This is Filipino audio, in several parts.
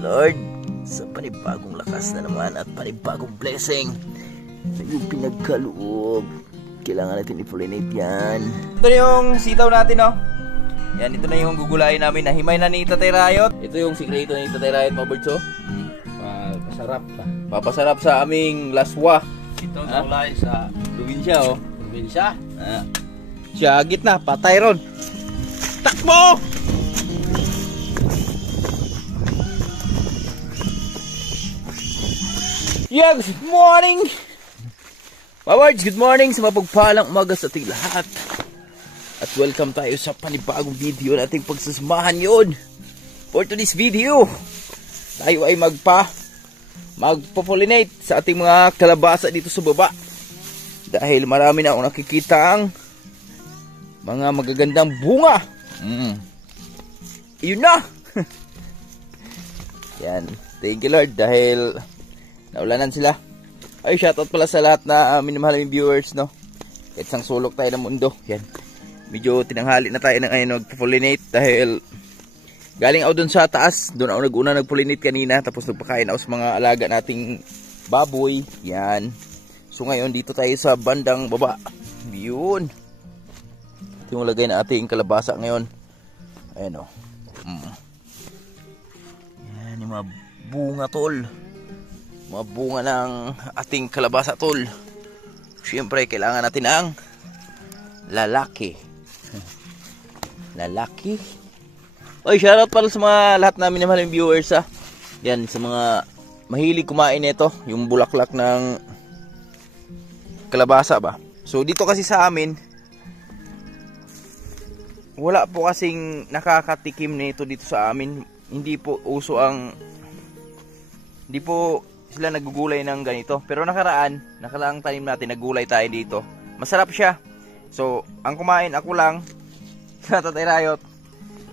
you Lord sa panibagong lakas na naman at panibagong blessing na yung pinagkaloob. Kailangan natin i-pollinate yan. Ito na yung sitaw natin, no? Yan, ito na yung gugulayin namin. Nahimay na ni Tatay Rayot. Ito yung sikreto ni Tatay Rayot, mga birds, oh. Papasarap pa. Papasarap sa aming laswa. Ito gulay sa probinsya, oh. probinsya. Siya, gitna, patay ron. Takbo! Yeah, good morning! Mga birds, good morning sa mapagpalang umaga sa ating lahat. At welcome tayo sa panibagong video na ating pagsasamahan yun. For today's video, tayo ay magpo-pollinate sa ating mga kalabasa dito sa baba. Dahil marami na akong nakikita ang mga magagandang bunga. Yun na! Yan, thank you Lord dahil naulanan sila. Ay, shoutout pala sa lahat na minamahal yung viewers, no? Kahit isang sulok tayo ng mundo. Yan. Medyo tinanghali na tayo ng nag-pollinate dahil galing ako dun sa taas. Doon ako nag-una nag-pollinate kanina. Tapos nagpakain ako sa mga alaga nating baboy. Yan. So ngayon dito tayo sa bandang baba. Yun. Ito yung lagay na ating kalabasa ngayon. Ayan o. Yan yung mga bunga tol. Mga bunga ng ating kalabasa tol. Siyempre kailangan natin ang lalaki. Lalaki. Oy, shoutout pala sa mga lahat namin na mahaling viewers ha. Yan, sa mga mahilig kumain nito, yung bulaklak ng kalabasa ba. So dito kasi sa amin wala po kasing nakakatikim nito dito sa amin. Hindi po uso ang hindi po sila nagugulay ng ganito. Pero nakaraang tanim natin, naggulay tayo dito. Masarap siya. So, ang kumain, ako lang. Sa Tatay Rayot.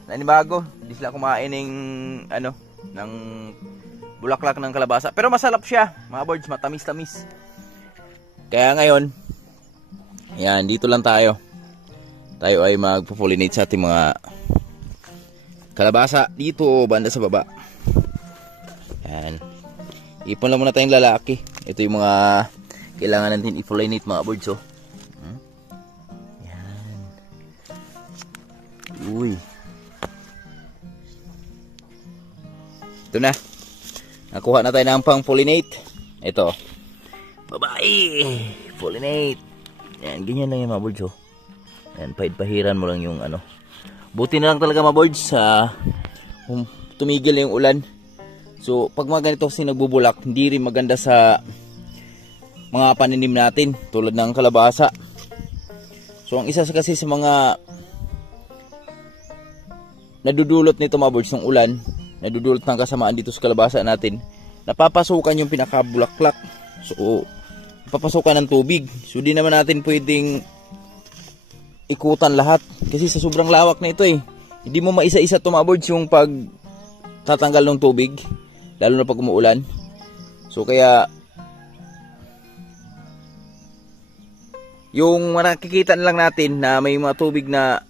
Nanibago. Hindi sila kumain ng bulaklak ng kalabasa. Pero masarap siya. Mga birds, matamis-tamis. Kaya ngayon, yan, dito lang tayo. Tayo ay magpo-pollinate sa ating mga kalabasa. Dito, banda sa baba. Yan. Ipon lang muna tayong lalaki. Ito yung mga kailangan natin i-pollinate mga birds, oh. Yan. Uy. Ito na. Nakuha na tayo ng pang-pollinate. Ito. Babae. Pollinate. Yan, ganyan lang yung mga birds, oh. Yan, pahiran mo lang yung ano. Buti na lang talaga mga birds sa tumigil yung ulan. So, pag mga ganito kasi nagbubulak, hindi rin maganda sa mga paninim natin, tulad ng kalabasa. So, ang isa kasi sa mga nadudulot nito mga birds ng ulan, nadudulot ng kasamaan dito sa kalabasa natin, napapasukan yung pinakabulaklak. So, napapasukan ng tubig. So, di naman natin pwedeng ikutan lahat. Kasi sa sobrang lawak na ito hindi mo maisa-isa ito mga birds yung pag tatanggal ng tubig. Lalo na pag umuulan. So kaya yung nakikita na lang natin na may mga tubig na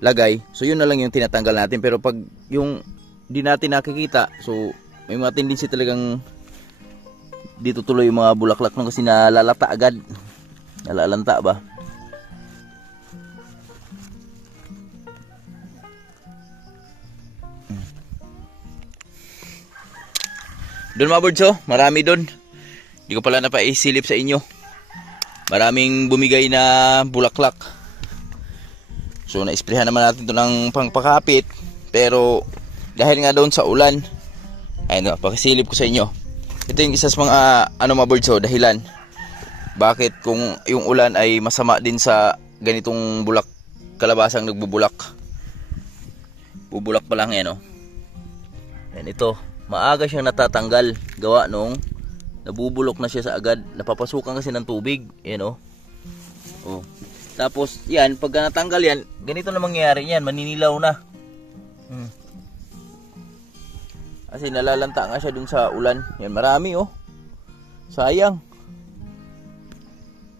lagay. So yun na lang yung tinatanggal natin. Pero pag yung di natin nakikita, so may mga tendency talagang dito tuloy yung mga bulaklak nung kasi nalalata agad. Nalalanta ba? Doon mga birds, oh, marami doon. Hindi ko pala napaisilip sa inyo. Maraming bumigay na bulaklak. So na-sprayhan naman natin ito ng pangpakapit. Pero dahil nga doon sa ulan, ayun, pakisilip ko sa inyo. Ito yung isa sa mga mga birds, oh, dahilan. Bakit kung yung ulan ay masama din sa ganitong kalabasang nagbubulak. Bubulak pa lang yan, oh. Yan ito. Maaga siyang natatanggal. Gawa nung nabubulok na siya sa agad. Napapasukan kasi ng tubig. Yan o. Oh. Tapos yan, pag natanggal yan, ganito na mangyayari yan. Maninilaw na. Kasi nalalanta nga siya dun sa ulan. Yan, marami oh. Sayang.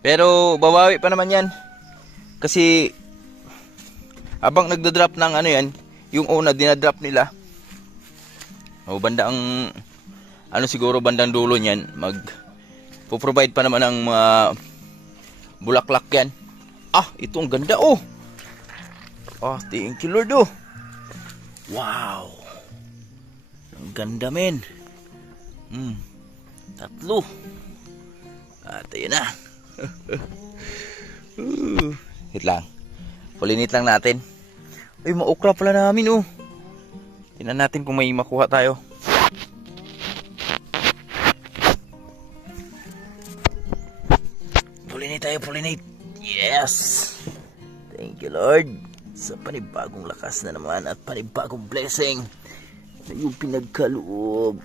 Pero babawi pa naman yan. Kasi habang nagda-drop ng yan, yung una dinadrop nila, O bandang ano siguro bandang dulo niyan provide pa naman ng mga bulaklak yan. Ito ang ganda oh. Thank you Lord oh. Wow. Ang ganda men. Tatlo. At ayun na. Wait lang. Pulinit lang natin. Ay, maokra pala namin oh. Tingnan natin kung may makuha tayo. Pulinit tayo, pulinit. Yes. Thank you Lord. Sa panibagong lakas na naman at panibagong blessing na yung pinagkaloob.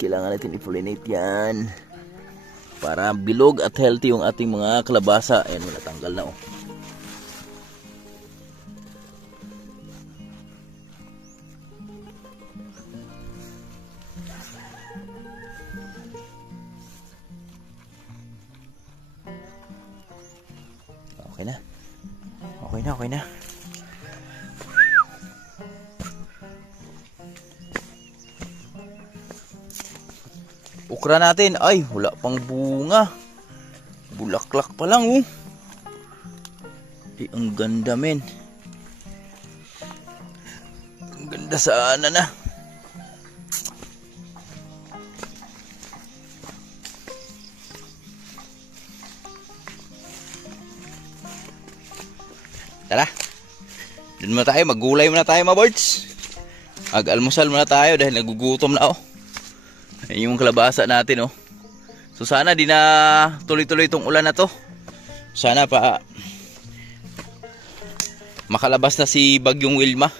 Kailangan natin i-pollinate yan para bilog at healthy yung ating mga kalabasa. Ayan, natanggal na oh. Okay na. Okay na. Ukra natin. Ay, wala pang bunga. Bulaklak pa lang oh. Ang ganda men. Ang ganda sana na. Tara. Doon muna tayo. Maggulay muna tayo mga birds. Mag-almusal muna tayo dahil nagugutom na oh. Yung kalabasa natin oh. So sana di na tuloy-tuloy itong ulan na to. Sana pa makalabas na si Bagyong Wilma.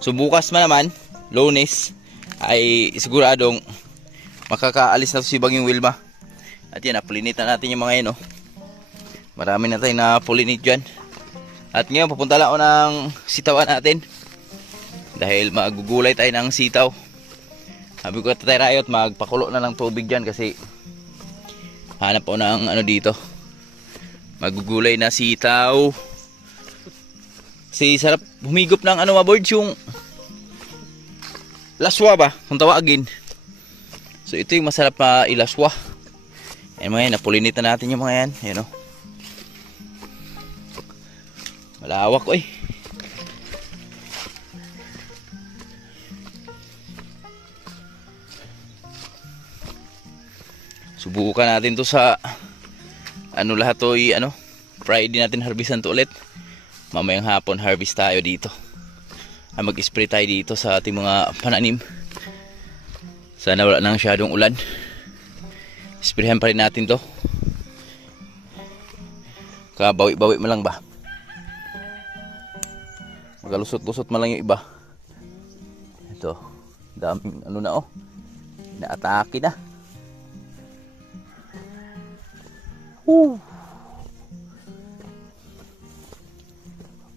So bukas man naman, Lunes, ay siguradong makakaalis na to si Bagyong Wilma. At yan, napulinit na natin yung mga yun oh. Marami na tayong napulinit dyan. At ngayon papunta lang ako ng sitawan natin. Dahil magugulay tayo ng sitaw. Sabi ko Tatay Rayot, magpakulo na ng tubig dyan kasi hanap ko ng ano dito. Magugulay na sitaw. Kasi sarap humigop ng ano mga birds, yung laswa ba kung tawagin. So ito yung masarap na ilaswa. Ayan mga yan, napulinit na natin yung mga yan. Ayan o. Malawak o eh. Subukan natin to sa ano lahat to Friday natin harvestan to ulit. Mamayang hapon harvest tayo dito. Mag-spray tayo dito sa ating mga pananim. Sana wala nang masyadong ulan. Sprayhan pa rin natin to. Kabawi-bawi mo lang ba? Magalusot-lusot mo lang yung iba. Ito, daming ano na oh. Naatake na.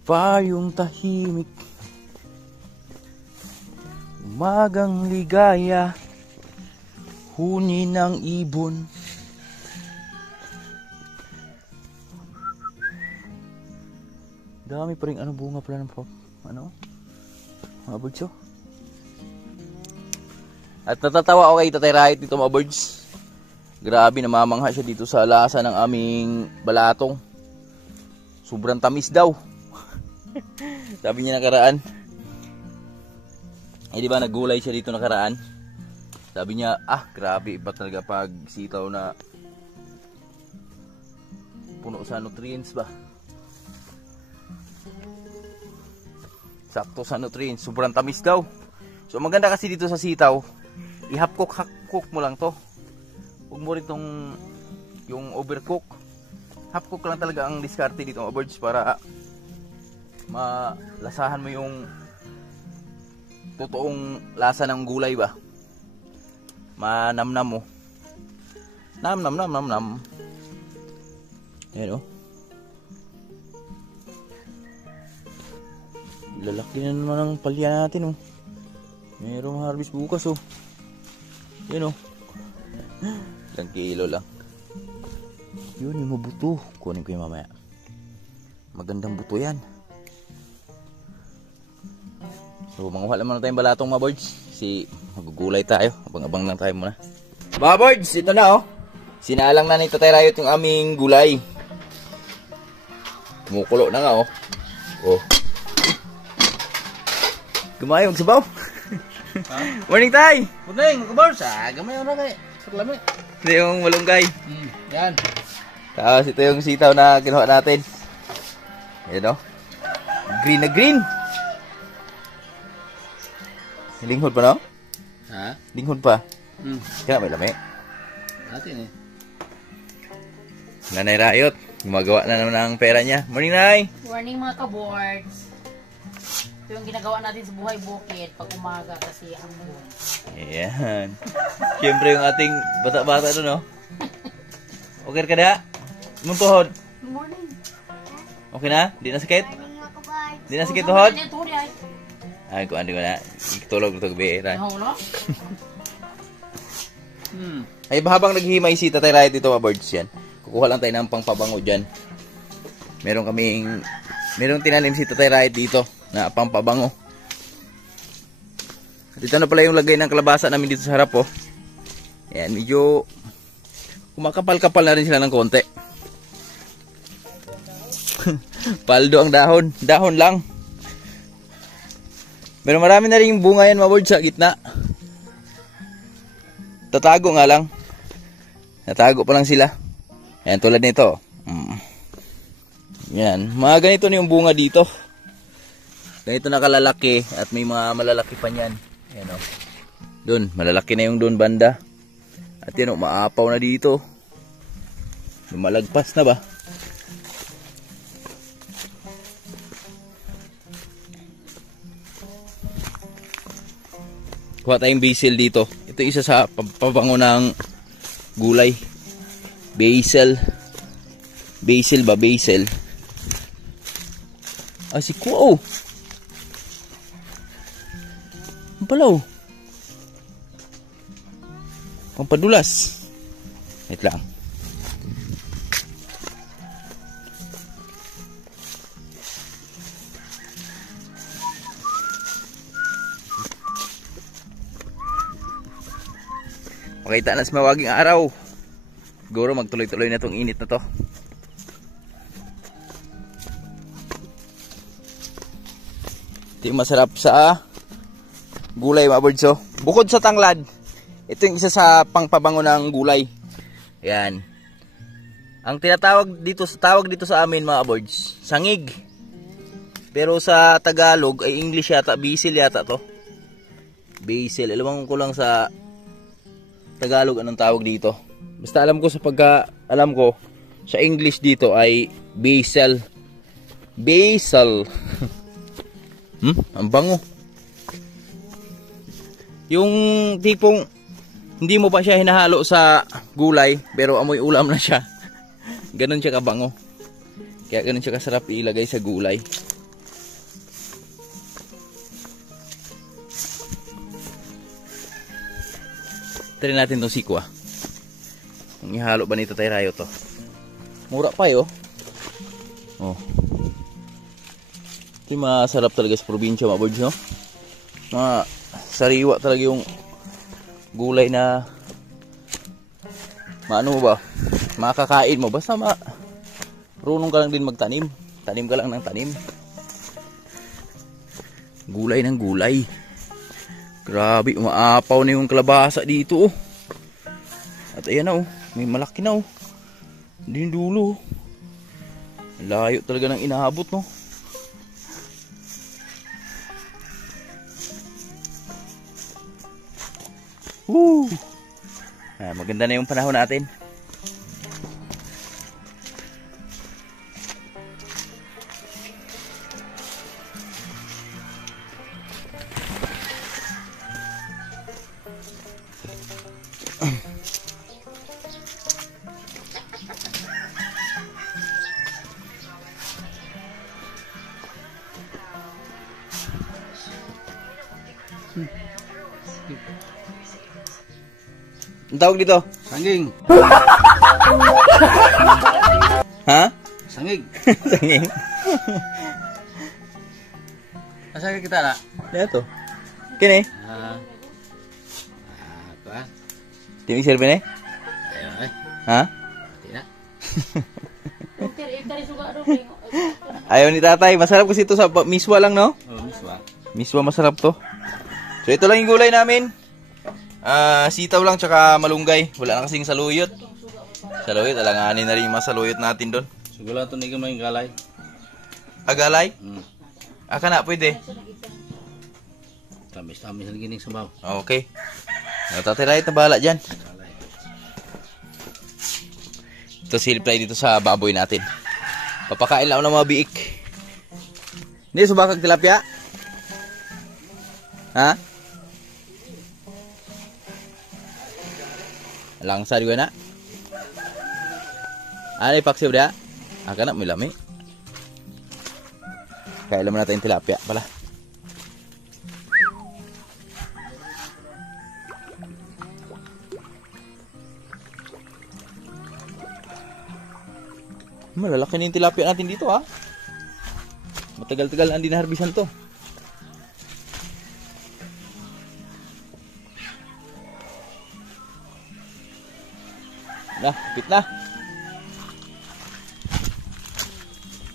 Payong tahimik, umagang ligaya, huni ng ibon. Dami pa rin bunga pala ng mga birds oh. At natatawa ako kay Tatay Rayot dito mga birds. Grabe, namamangha siya dito sa lasa ng aming balatong. Sobrang tamis daw. Sabi niya nakaraan. Eh di ba naggulay siya dito nakaraan? Sabi niya, grabe iba talaga pag sitaw na puno sa nutrients ba? Sakto sa nutrients, sobrang tamis daw. So maganda kasi dito sa sitaw, ihapcook mo lang to. Huwag mo rin yung overcook. Half cook lang talaga ang diskarte dito mga birds para malasahan mo yung totoong lasa ng gulay ba. Manamnam mo. Nam. Ayan o. Lalaki na naman ang palya natin o. Mayroong harvest bukas o. Ayan o. 1 kilo lang. Yun yung mabuto. Kunin ko yung mamaya. Magandang buto yan. So manguha naman na tayong balatong mga birds. Kasi magugulay tayo. Abang-abang lang tayo muna. Mga birds, ito na oh. Sinalang na ni Tatay Riot yung aming gulay. Kumukulo na nga oh. Oh. Gumayo, magsabaw. Morning, Tay! Puning, kabars. Gamay na kay. Saklami. Ito yung malunggay. Yan. Tapos ito yung sitaw na kinuha natin. Ayan o. Green na green. Linghod pa no? Ha? Linghod pa. Kaya may lami. Natin eh. Nanay Riot. Gumagawa na naman ng pera niya. Morning, Nay! Morning mga kaboards. Ito yung ginagawa natin sa buhay bukid pag umaga kasi ang buwan. Ayan. Siyempre yung ating bata-bata doon, no? Okay ka na? Muntuhod. Good morning. Okay na? Di na sakit? Di na sakit tuhod? Ay, Ay, kung ano ko na. Tulog ito gabi. no? Ay, habang naghihimay si Tatay Riot dito, mga birds yan. Kukuha lang tayo ng pangpabango dyan. Merong tinanim si Tatay Riot dito na pangpabango. At ito na pala yung lagay ng kalabasa namin dito sa harap, oh. Ayan, medyo kumakapal-kapal na rin sila ng konti. Paldo ang dahon. Dahon lang. Pero marami na rin yung bunga yan, mga birds, sa gitna. Tatago nga lang. Natago pa lang sila. Ayan, tulad nito. Yan. Mga ganito na yung bunga dito. Ganito na kalalaki. At may mga malalaki pa niyan. Ayan o. Doon. Malalaki na yung doon banda. At yan o. Maapaw na dito. Lumalagpas na ba? Kuha tayong basil dito. Ito isa sa pabango ng gulay. Basil. Basil ba? Basil. Ah, si Kuo. Ang palaw. Pampadulas. Wait lang. Makita na sa mawaging araw. Siguro magtuloy-tuloy na itong init na to. Ito yung masarap sa gulay, mga birds, oh. Bukod sa tanglad, ito yung isa sa pangpabango ng gulay. Ayan. Ang tawag dito sa amin, mga birds, sangig. Pero sa Tagalog ay English yata, basil yata to. Basil. Alam ko lang sa Tagalog anong tawag dito. Basta alam ko alam ko sa English dito ay basil. Basil. Ang bango. Yung tipong hindi mo pa siya hinahalo sa gulay pero amoy ulam na siya. Ganon siya kabango. Kaya ganon siya kasarap ilagay sa gulay. Try natin itong sikwa. Ang ihalo ba nito tayo rayo to? Mura pa oh. Oh. Ito masarap talaga sa probinsya, mga birds, no? Mga sariwa talaga yung gulay na maano mo ba? Makakain mo. Basta marunong ka lang din magtanim. Tanim ka lang ng tanim. Gulay ng gulay. Grabe, umaapaw na yung kalabasa dito, oh. At ayan na, oh. May malaki na, oh. Hindi yung dulo, oh. Layo talaga ng inaabot, no? Woo! Maganda na yung panahon natin. Ang tawag dito? Sanging. Ha? Sangig. Sanging. Asa kita na? Dito. Kini? Di mo serve eh? Ayaw ay. Ha? Pati na. Itari suga do. Ayaw ni tatay. Masarap kasi ito sa miswa lang, no? Oh, miswa. Miswa masarap to. So ito lang yung gulay namin. Sitaw lang tsaka malunggay. Wala na kasing saluyot. Saluyot, alanganin na rin yung mga saluyot natin doon. Siguro ito ni gamay galay. Agalay? Hmm. Aka na, pwede. Tamis-tamis ang gining sabaw. Okay. Tatay na bahala dyan. Galay. Ito silip tayo dito sa baboy natin. Papakain lang ako ng mga biik. Hindi, subakag tilapia. Ha? Langsa di ko na. Ano ipaksi ba? Aka na, may lami. Kailan mo natin tilapia pala. Malalaki na yung tilapia natin dito ha. Matagal-tagal na hindi naharbisan to. Na, pit na.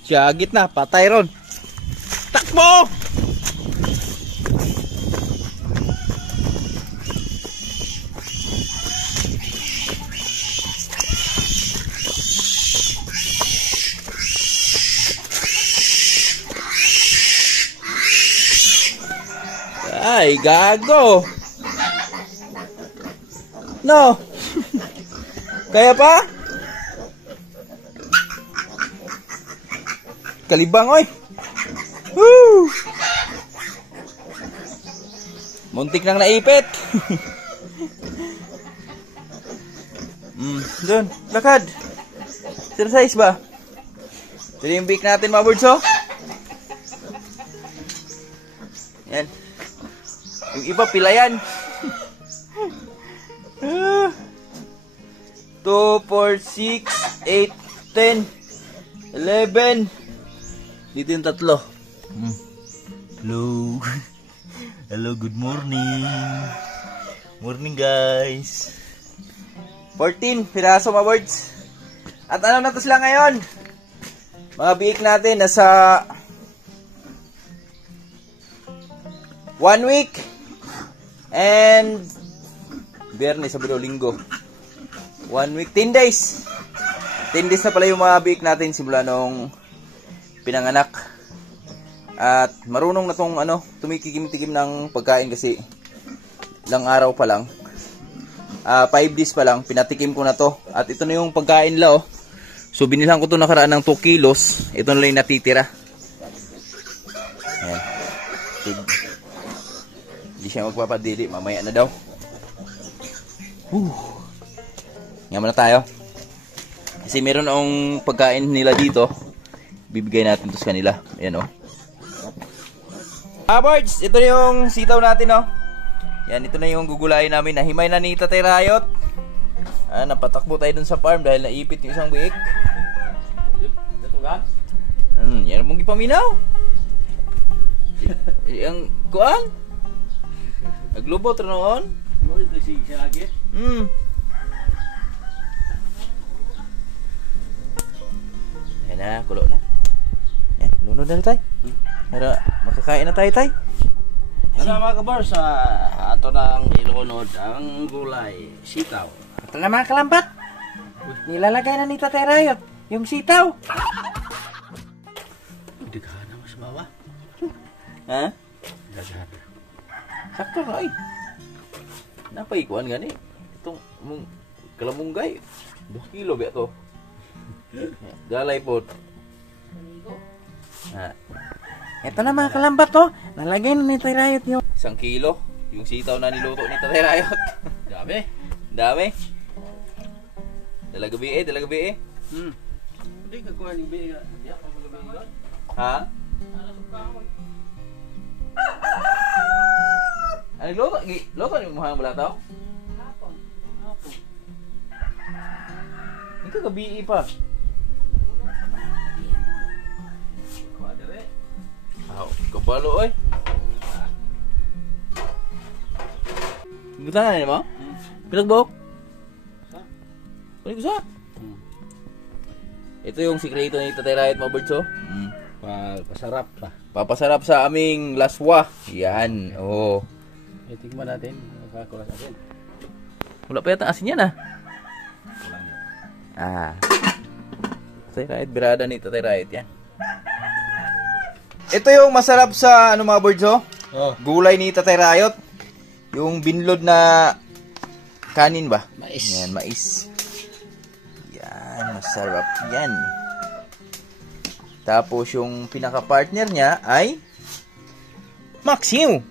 Siyagit na, patay ron. Takbo! Ay, gago. No. Kaya pa? Kalibang, oy. Woo! Muntik nang naipit. Doon, lakad. Exercise ba? Ito yung bake natin, mga birds, oh. Yan. Yung iba, pila yan. 2, 4, 6, 8, 10, 11. Dito yung tatlo. Hello. Hello, good morning. Morning, guys. 14 piraso, mga birds. At ano na to sila ngayon? Mga biik natin, nasa 1 week. And Biyernes, Sabado, Linggo. 1 week, 10 days. 10 days na pala yung mga biik natin simula nung pinanganak. At marunong na tong tumikikim-tikim ng pagkain kasi ilang araw pa lang. 5 days pa lang, pinatikim ko na to. At ito na yung pagkain nila, oh. So binilhan ko to nakaraan ng 2 kilos. Ito na lang yung natitira. Ayan. Hindi siya magpapadili, mamaya na daw. Ngayon na tayo. Kasi meron akong pagkain nila dito. Bibigay natin to sa kanila. Ayan, oh. Birds, ito na yung sitaw natin, oh. Yan, ito na yung gugulayin namin. Nahimay na ni Tatay Rayot. Napatakbo tayo dun sa farm dahil naipit yung isang biik. Dito ka? Yan mong ipaminaw. Yung kuan? Naglubot rin noon. Ano ito siya lagi? Ayan na, kulo na. Yan, lunod na tayo. Pero makakain na tayo, tay. Ano mga kabars, ato ng ilunod ang gulay, sitaw. Ito na mga kalambat. Nilalagay na ni Tatay Rayot yung sitaw. Hindi ka na mas bawa. Ha? Daghan. Sakto na ay. Napaikuan gani. Itong kalamunggay. 2 kilo ba ito? Galay po. Ito na mga kalambat, oh. Nalagay na ni Tatay Rayot yung 1 kilo. Yung sitaw na niluto ni Tatay Rayot. Dami. Dami. Dalaga bi eh. Hindi ka kuha ng biga. Diyak ang mga biga. Ha? Ano luto? Luto ni mo bala tao? Hapon. Ito gabi pa. Kuha dire. Kabalo oy. Gusto na mo? Pinagbuhok? Kunin ko sa. Ito yung sikreto ni Tatay Riot, mga birds, oh. Pasarap pa. Papasarap sa aming laswa. Yan, oh. Tingnan natin. Makakulas natin. Wala pa yata asin yan, ah. Ah. Tatay Riot, birada ni Tatay Riot, yan. Ito yung masarap sa, ano mga birds, oh. Gulay ni Tatay Riot. Yung binlod na kanin ba? Mais. Yan, mais. Yan, masarap yan. Tapos yung pinaka-partner niya ay Maxiu.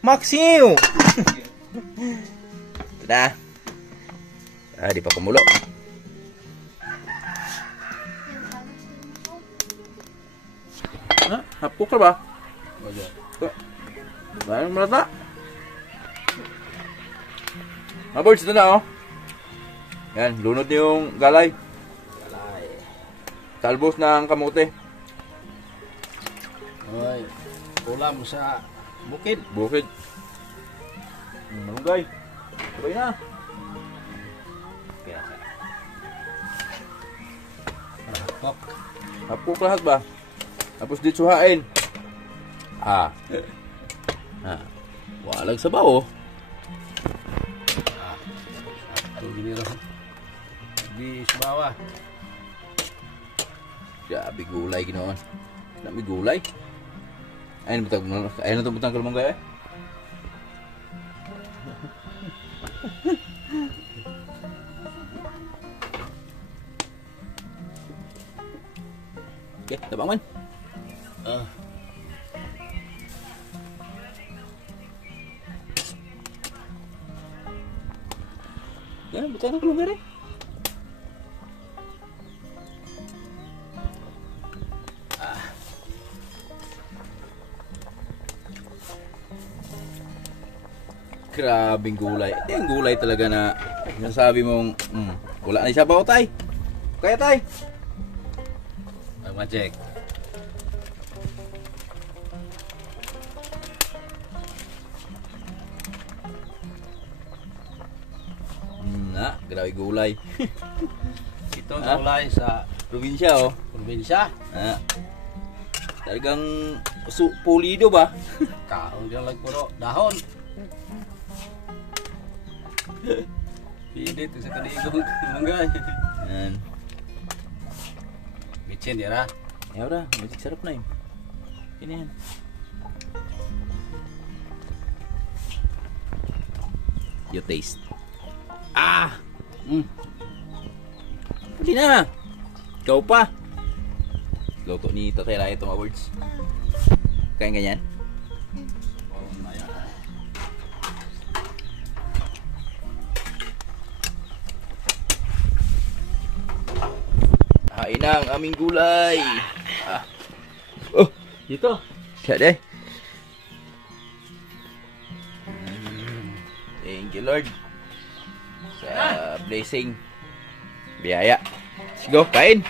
Maxiu. Ito na. Di pa kumulo. Hapok ka ba? Bayan malata. Mga birds, ito na, oh. Yan, lunod niyo yung galay. Talbos ng kamote. Oy, ulam sa bukid. Bukid. Malunggay. Sabay na. Hapok. Hapok lahat ba? Tapos ditsuhain. Walang sabaw, oh. Ito giniro. Di subawa. Grabe gulay ginoon. Dami gulay. Ayun na itong butang kalmanggay, eh. Okay, tabang man. Yan, butang ng kalmanggay, eh. Grabing gulay. Ito yung gulay talaga na nasabi mong, wala na isabaw, tay. Kaya, tay. Magic. Grabe gulay. Ito ang gulay sa Probinsya, oh. probinsya. Talagang pulido ba? Kaon dyan lang puro dahon. Pinit sa kaligong manggay. Yan. Mitsin dira. Ya udah, magic sarap na yun. Ini yan. You taste. Pwede na. Ikaw pa. Luto ni Tatay Riot itong awards. Kain ganyan. Hain na ang aming gulay. Oh, dito. Siya deh. Thank you, Lord. Sa blessing. Biyaya. Let's go, kain.